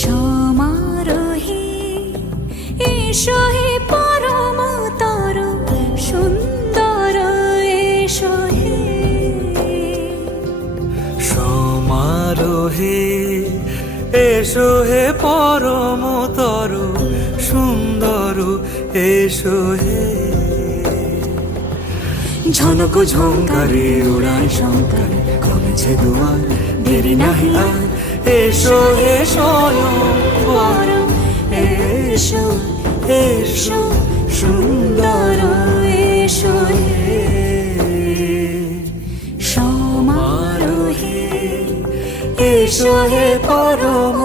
সমারোহে এসো হে পরমতর সুন্দর এসো হে। সমারোহে এসো হে পরমতর সুন্দর এসো হে। ঝনক ঝঙ্কারে উড়ায় শঙ্কার কমেছে দুয়ার দেরি নাহি আর। এসো হে স্বয়ং পরম এসো এসো সুন্দর এসো হে। সমারোহে এসো হে পরম